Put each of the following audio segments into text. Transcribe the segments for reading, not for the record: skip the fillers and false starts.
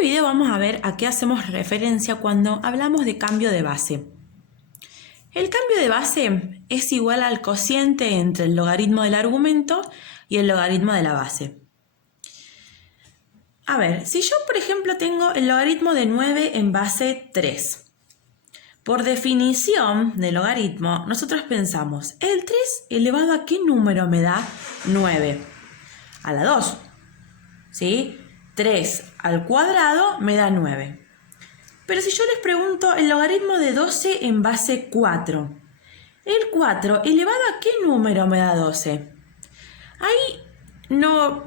video vamos a ver a qué hacemos referencia cuando hablamos de cambio de base. El cambio de base es igual al cociente entre el logaritmo del argumento y el logaritmo de la base. A ver, si yo por ejemplo tengo el logaritmo de 9 en base 3. Por definición de logaritmo, nosotros pensamos, ¿el 3 elevado a qué número me da 9? A la 2, ¿sí? 3 al cuadrado me da 9. Pero si yo les pregunto el logaritmo de 12 en base 4, ¿el 4 elevado a qué número me da 12? Ahí no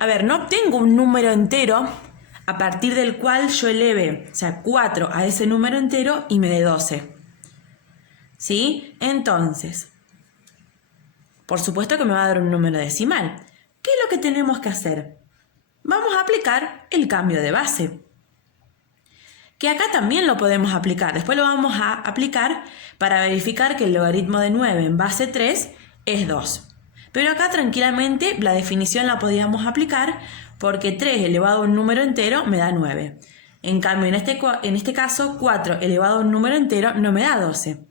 obtengo un número entero a partir del cual yo eleve, o sea, 4 a ese número entero y me dé 12. ¿Sí? Entonces, por supuesto que me va a dar un número decimal. ¿Qué es lo que tenemos que hacer? Vamos a aplicar el cambio de base, que acá también lo podemos aplicar. Después lo vamos a aplicar para verificar que el logaritmo de 9 en base 3 es 2. Pero acá tranquilamente la definición la podíamos aplicar porque 3 elevado a un número entero me da 9. En cambio, en este caso, 4 elevado a un número entero no me da 12.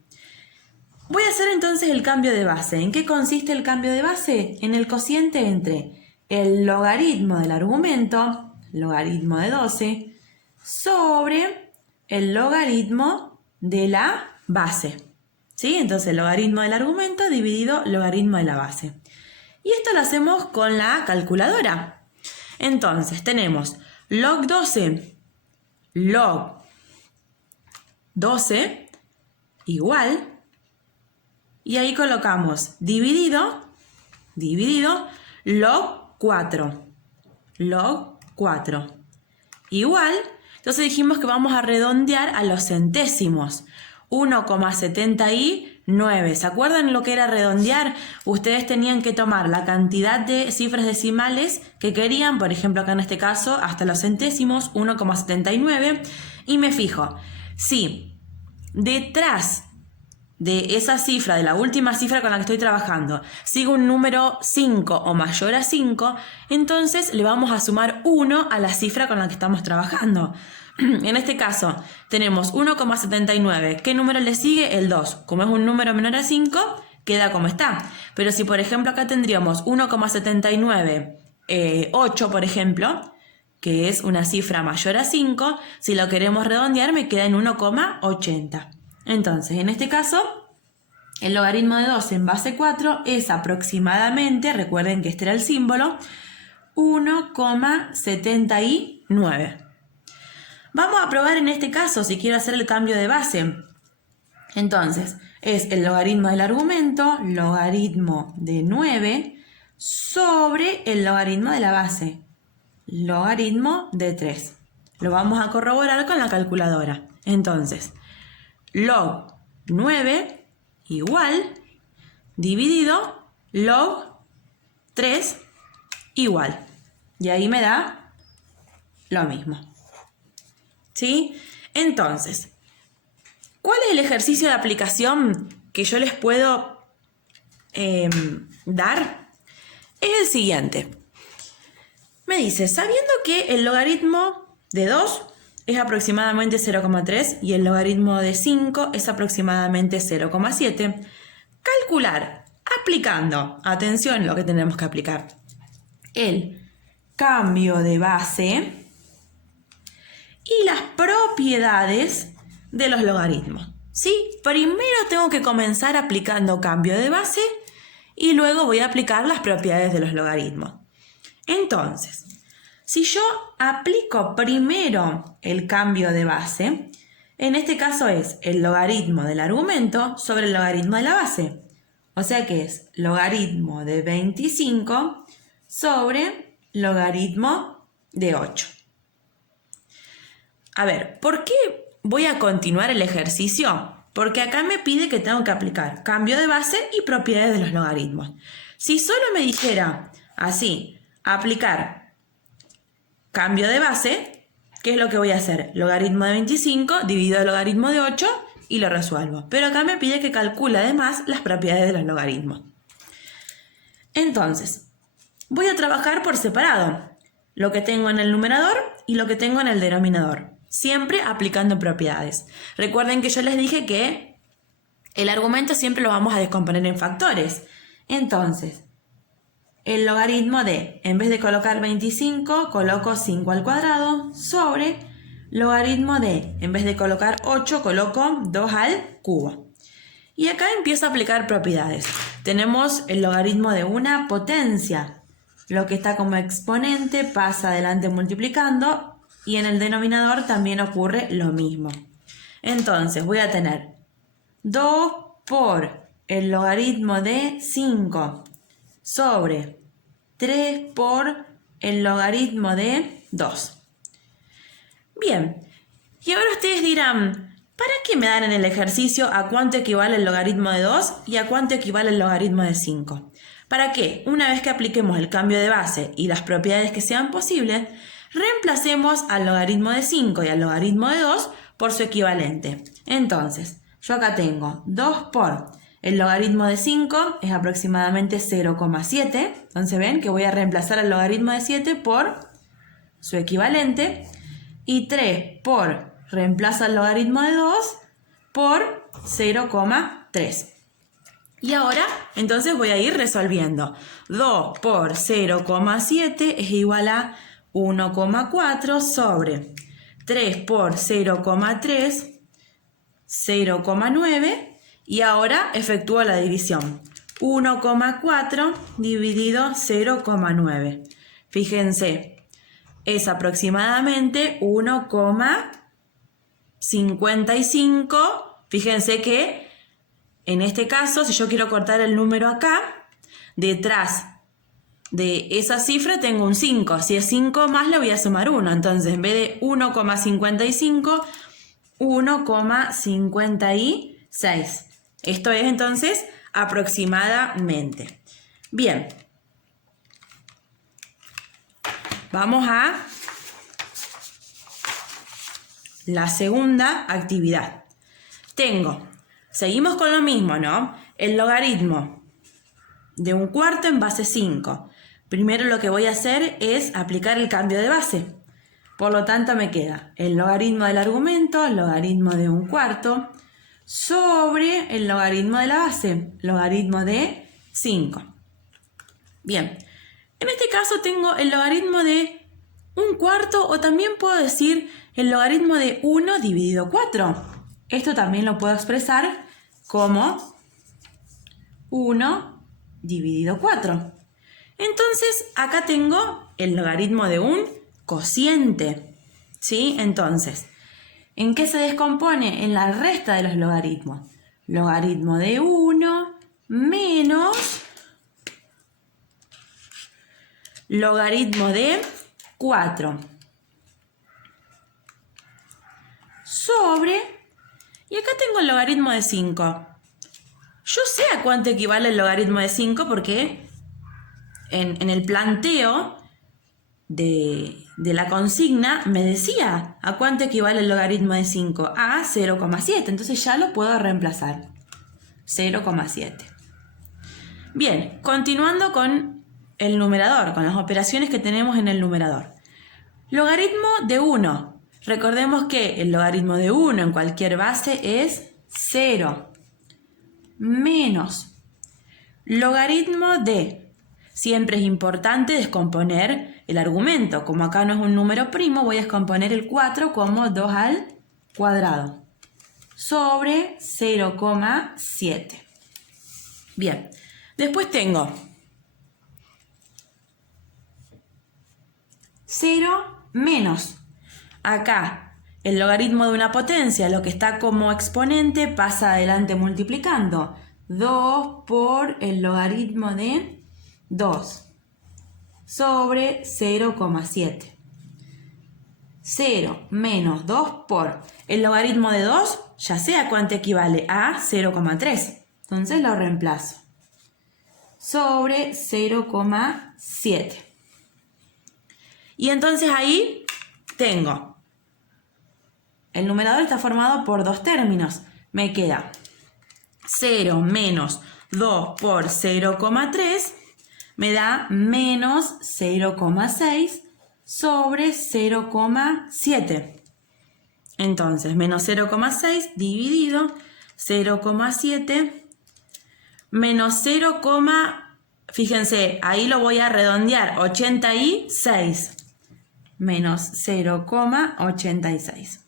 Voy a hacer entonces el cambio de base. ¿En qué consiste el cambio de base? En el cociente entre el logaritmo del argumento, logaritmo de 12, sobre el logaritmo de la base. ¿Sí? Entonces, logaritmo del argumento dividido logaritmo de la base. Y esto lo hacemos con la calculadora. Entonces, tenemos log 12 igual, y ahí colocamos dividido log 4 igual. Entonces dijimos que vamos a redondear a los centésimos. 1,79. ¿Se acuerdan lo que era redondear? Ustedes tenían que tomar la cantidad de cifras decimales que querían, por ejemplo acá en este caso, hasta los centésimos, 1,79. Y me fijo, si detrás de esa cifra, de la última cifra con la que estoy trabajando, sigue un número 5 o mayor a 5, entonces le vamos a sumar 1 a la cifra con la que estamos trabajando. En este caso tenemos 1,79. ¿Qué número le sigue? El 2. Como es un número menor a 5, queda como está. Pero si por ejemplo acá tendríamos 1,79, 8 por ejemplo, que es una cifra mayor a 5, si lo queremos redondear me queda en 1,80. Entonces, en este caso, el logaritmo de 12 en base 4 es aproximadamente, recuerden que este era el símbolo, 1,79. Vamos a probar en este caso si quiero hacer el cambio de base. Entonces, es el logaritmo del argumento, logaritmo de 9, sobre el logaritmo de la base, logaritmo de 3. Lo vamos a corroborar con la calculadora. Entonces, log 9 igual, dividido log 3 igual. Y ahí me da lo mismo. ¿Sí? Entonces, ¿cuál es el ejercicio de aplicación que yo les puedo dar? Es el siguiente. Me dice, sabiendo que el logaritmo de 2 es aproximadamente 0,3 y el logaritmo de 5 es aproximadamente 0,7, calcular, aplicando, atención lo que tenemos que aplicar, el cambio de base y las propiedades de los logaritmos. ¿Sí? Primero tengo que comenzar aplicando cambio de base y luego voy a aplicar las propiedades de los logaritmos. Entonces, si yo aplico primero el cambio de base, en este caso es el logaritmo del argumento sobre el logaritmo de la base. O sea que es logaritmo de 25 sobre logaritmo de 8. A ver, ¿por qué voy a continuar el ejercicio? Porque acá me pide que tengo que aplicar cambio de base y propiedades de los logaritmos. Si solo me dijera así, aplicar cambio de base, ¿qué es lo que voy a hacer? Logaritmo de 25 dividido el logaritmo de 8 y lo resuelvo. Pero acá me pide que calcule además las propiedades de los logaritmos. Entonces, voy a trabajar por separado. lo que tengo en el numerador y lo que tengo en el denominador, siempre aplicando propiedades. Recuerden que yo les dije que el argumento siempre lo vamos a descomponer en factores. Entonces, el logaritmo de, en vez de colocar 25, coloco 5 al cuadrado sobre logaritmo de, en vez de colocar 8, coloco 2 al cubo. Y acá empiezo a aplicar propiedades. Tenemos el logaritmo de una potencia. Lo que está como exponente pasa adelante multiplicando y en el denominador también ocurre lo mismo. Entonces voy a tener 2 por el logaritmo de 5 sobre 3 por el logaritmo de 2. Bien, y ahora ustedes dirán, ¿para qué me dan en el ejercicio a cuánto equivale el logaritmo de 2 y a cuánto equivale el logaritmo de 5? Para que, una vez que apliquemos el cambio de base y las propiedades que sean posibles, reemplacemos al logaritmo de 5 y al logaritmo de 2 por su equivalente. Entonces, yo acá tengo 2 por el logaritmo de 5 es aproximadamente 0,7. Entonces ven que voy a reemplazar al logaritmo de 7 por su equivalente. Y 3 por reemplazo al logaritmo de 2 por 0,3. Y ahora, entonces voy a ir resolviendo. 2 por 0,7 es igual a 1,4 sobre 3 por 0,3, 0,9. Y ahora efectúo la división. 1,4 dividido 0,9. Fíjense, es aproximadamente 1,55. Fíjense que en este caso, si yo quiero cortar el número acá, detrás de esa cifra tengo un 5. Si es 5 más, le voy a sumar 1. Entonces, en vez de 1,55, 1,56. Esto es entonces aproximadamente. Bien. Vamos a la segunda actividad. Seguimos con lo mismo, ¿no? El logaritmo de un cuarto en base 5. Primero lo que voy a hacer es aplicar el cambio de base. Por lo tanto me queda el logaritmo del argumento, el logaritmo de un cuarto, sobre el logaritmo de la base, logaritmo de 5. Bien, en este caso tengo el logaritmo de un cuarto o también puedo decir el logaritmo de 1 dividido 4. Esto también lo puedo expresar como 1 dividido 4. Entonces, acá tengo el logaritmo de un cociente, ¿sí? Entonces, ¿en qué se descompone? En la resta de los logaritmos. Logaritmo de 1 menos logaritmo de 4 sobre, y acá tengo el logaritmo de 5. Yo sé a cuánto equivale el logaritmo de 5 porque en el planteo de la consigna me decía a cuánto equivale el logaritmo de 5, a 0,7, entonces ya lo puedo reemplazar, 0,7. Bien, continuando con el numerador, con las operaciones que tenemos en el numerador. Logaritmo de 1. Recordemos que el logaritmo de 1 en cualquier base es 0. Menos logaritmo de. Siempre es importante descomponer el argumento. Como acá no es un número primo, voy a descomponer el 4 como 2 al cuadrado. Sobre 0,7. Bien. Después tengo 0 menos. Acá el logaritmo de una potencia, lo que está como exponente, pasa adelante multiplicando. 2 por el logaritmo de 2 sobre 0,7. 0 menos 2 por el logaritmo de 2, ya sé a cuánto equivale, a 0,3. Entonces lo reemplazo. Sobre 0,7. Y entonces ahí tengo, el numerador está formado por dos términos. Me queda 0 menos 2 por 0,3 me da menos 0,6 sobre 0,7. Entonces, menos 0,6 dividido 0,7 menos 0, fíjense, ahí lo voy a redondear, 86 menos 0,86.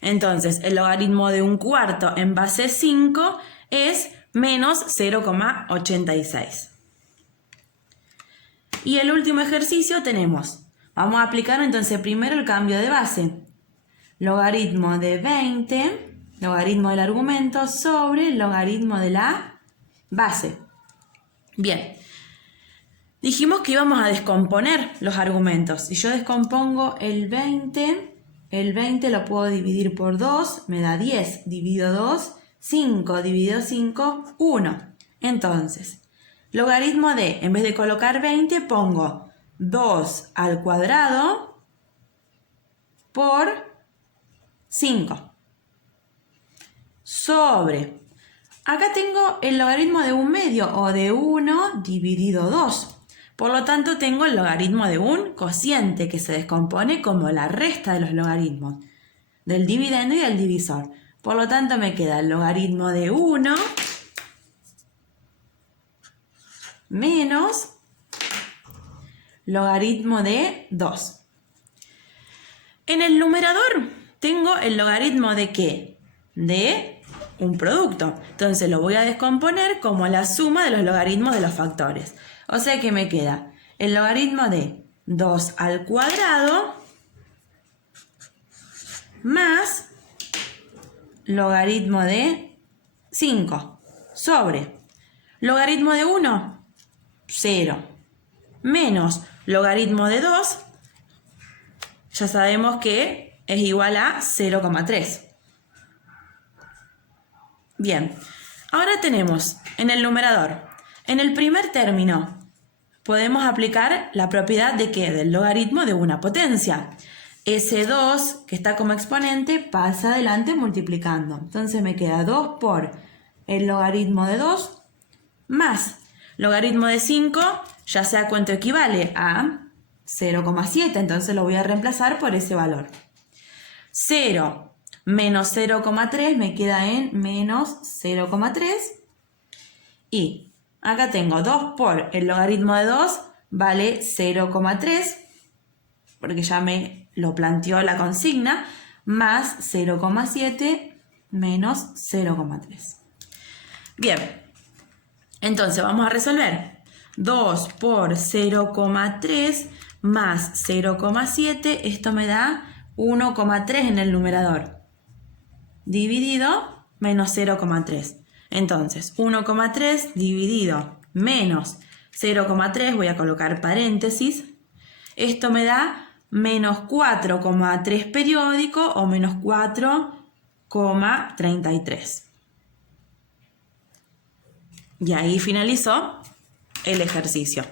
Entonces, el logaritmo de un cuarto en base 5 es menos 0,86. Y el último ejercicio tenemos, vamos a aplicar entonces primero el cambio de base. Logaritmo de 20, logaritmo del argumento sobre el logaritmo de la base. Bien, dijimos que íbamos a descomponer los argumentos. Si yo descompongo el 20 lo puedo dividir por 2, me da 10, dividido 2, 5, dividido 5, 1. Entonces, logaritmo de, en vez de colocar 20, pongo 2 al cuadrado por 5. Sobre, acá tengo el logaritmo de un medio o de 1 dividido 2. Por lo tanto, tengo el logaritmo de un cociente que se descompone como la resta de los logaritmos del dividendo y del divisor. Por lo tanto, me queda el logaritmo de 1 menos logaritmo de 2. En el numerador tengo el logaritmo de ¿qué? De un producto. Entonces lo voy a descomponer como la suma de los logaritmos de los factores. O sea que me queda el logaritmo de 2 al cuadrado más logaritmo de 5 sobre logaritmo de 1, 0, menos logaritmo de 2, ya sabemos que es igual a 0,3. Bien, ahora tenemos en el numerador, en el primer término, podemos aplicar la propiedad de ¿qué? Del logaritmo de una potencia. Ese 2 que está como exponente pasa adelante multiplicando. Entonces me queda 2 por el logaritmo de 2 más logaritmo de 5, ya sé a cuánto equivale, a 0,7. Entonces lo voy a reemplazar por ese valor. 0 menos 0,3 me queda en menos 0,3. Y acá tengo 2 por el logaritmo de 2 vale 0,3, porque ya me lo planteó la consigna, más 0,7 menos 0,3. Bien, entonces vamos a resolver. 2 por 0,3 más 0,7, esto me da 1,3 en el numerador, dividido menos 0,3. Entonces, 1,3 dividido menos 0,3, voy a colocar paréntesis, esto me da menos 4,3 periódico o menos 4,33. Y ahí finalizó el ejercicio.